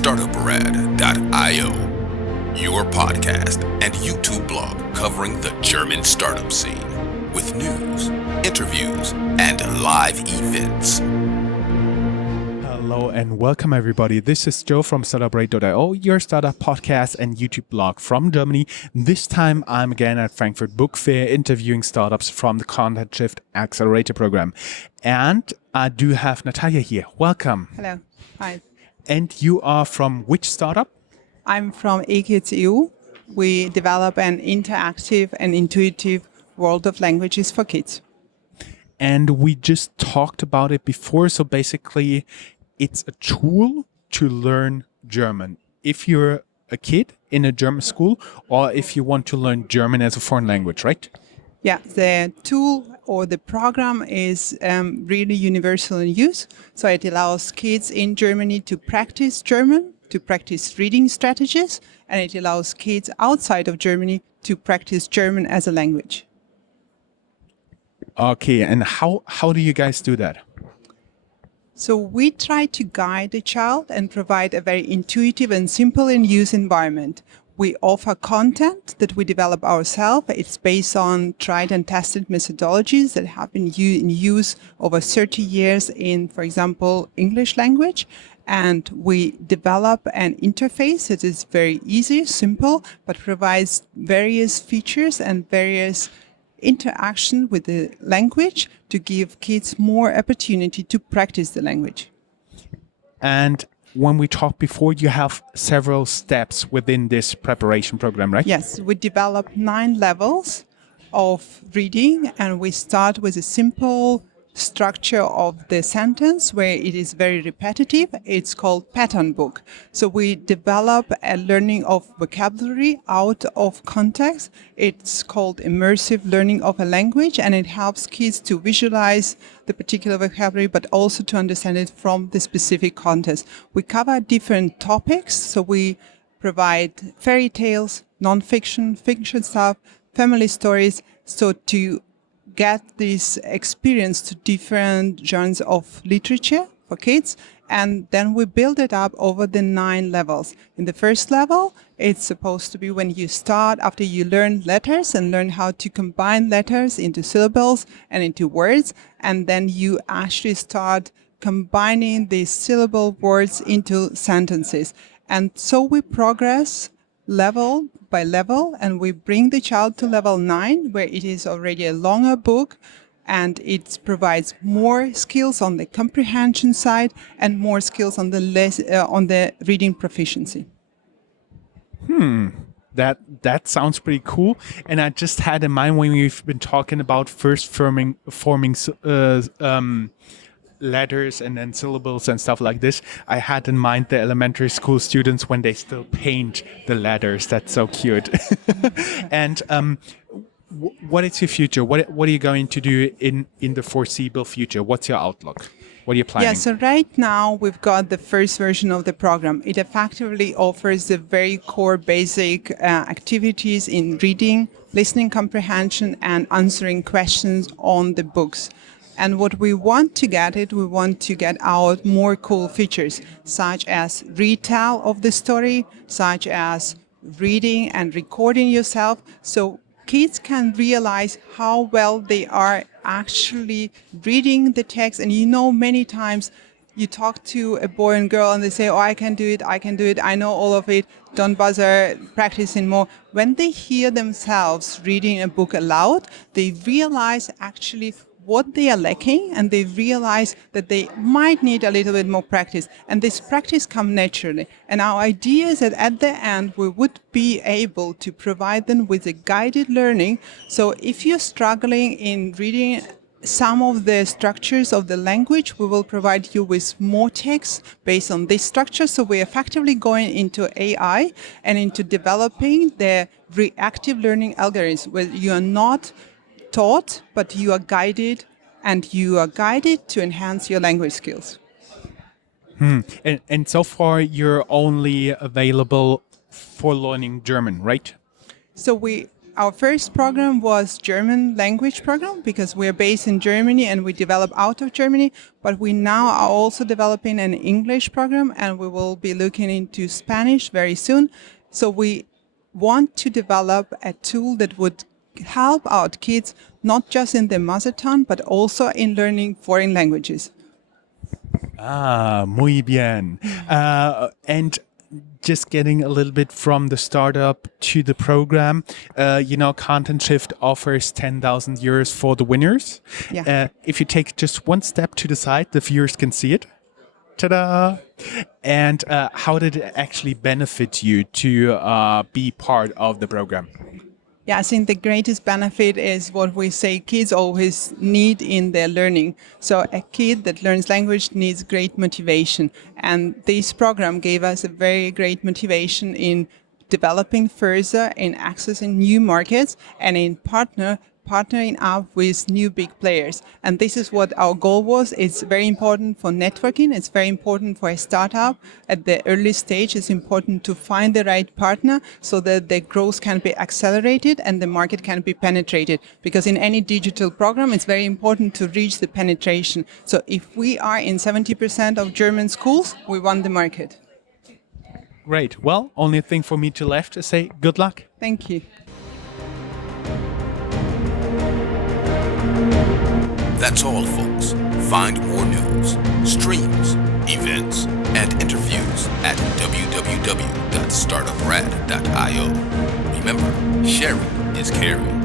Startuprad.io, your podcast and YouTube blog covering the German startup scene with news, interviews, and live events. Hello and welcome everybody. This is Joe from Startuprad.io, your startup podcast and YouTube blog from Germany. This time I'm again at Frankfurt Book Fair interviewing startups from the Content Shift Accelerator program. And I do have Natalia here. Welcome. Hello. Hi. And you are from which startup? I'm from eKidz.eu. We develop an interactive and intuitive world of languages for kids. And we just talked about it before. So basically, it's a tool to learn German. If you're a kid in a German school or if you want to learn German as a foreign language, right? Yeah, the tool or the program is really universal in use. So it allows kids in Germany to practice German, to practice reading strategies, and it allows kids outside of Germany to practice German as a language. Okay, and how do you guys do that? So we try to guide the child and provide a very intuitive and simple in use environment. We offer content that we develop ourselves. It's based on tried and tested methodologies that have been in use over 30 years in, for example, English language. And we develop an interface that is very easy, simple, but provides various features and various interaction with the language to give kids more opportunity to practice the language. And when we talked before, you have several steps within this preparation program, right? Yes, we develop 9 levels of reading, and we start with a simple structure of the sentence where it is very repetitive. It's called pattern book. So we develop a learning of vocabulary out of context. It's called immersive learning of a language, and it helps kids to visualize the particular vocabulary, but also to understand it from the specific context. We cover different topics. So we provide fairy tales, non-fiction, fiction stuff, family stories. So to get this experience to different genres of literature for kids, and then we build it up over the 9 levels. In the first level, it's supposed to be when you start after you learn letters and learn how to combine letters into syllables and into words, and then you actually start combining these syllable words into sentences. And so we progress level by level, and we bring the child to level 9, where it is already a longer book, and it provides more skills on the comprehension side and more skills on the reading proficiency. That sounds pretty cool. And I just had in mind when we've been talking about first forming letters and then syllables and stuff like this, I had in mind the elementary school students when they still paint the letters. That's so cute. And what is your future? What are you going to do in the foreseeable future? What's your outlook? What are you planning? Yeah, so right now we've got the first version of the program. It effectively offers the very core basic activities in reading, listening comprehension, and answering questions on the books. And what we want to get out more cool features, such as retell of the story, such as reading and recording yourself. So kids can realize how well they are actually reading the text. And many times you talk to a boy and girl and they say, oh, I can do it, I know all of it, don't bother practicing more. When they hear themselves reading a book aloud, they realize actually what they are lacking, and they realize that they might need a little bit more practice. And this practice comes naturally. And our idea is that at the end, we would be able to provide them with a guided learning. So if you're struggling in reading some of the structures of the language, we will provide you with more text based on this structure. So we're effectively going into AI and into developing the reactive learning algorithms, where you are not taught, but you are guided, and you are guided to enhance your language skills. And so far, you're only available for learning German, right? So our first program was German language program because we're based in Germany and we develop out of Germany, but we now are also developing an English program and we will be looking into Spanish very soon. So we want to develop a tool that would help out kids not just in their mother tongue, but also in learning foreign languages. Ah, muy bien. And just getting a little bit from the startup to the program, Content Shift offers 10,000 euros for the winners. Yeah. If you take just one step to the side, the viewers can see it. Ta-da! And how did it actually benefit you to be part of the program? Yeah, I think the greatest benefit is what we say kids always need in their learning. So a kid that learns language needs great motivation. And this program gave us a very great motivation in developing further, in accessing new markets, and in partnering up with new big players. And this is what our goal was. It's very important for networking. It's very important for a startup. At the early stage, it's important to find the right partner so that the growth can be accelerated and the market can be penetrated. Because in any digital program, it's very important to reach the penetration. So if we are in 70% of German schools, we won the market. Great. Well, only thing for me to left to say good luck. Thank you. That's all, folks. Find more news, streams, events, and interviews at www.startuprad.io. Remember, sharing is caring.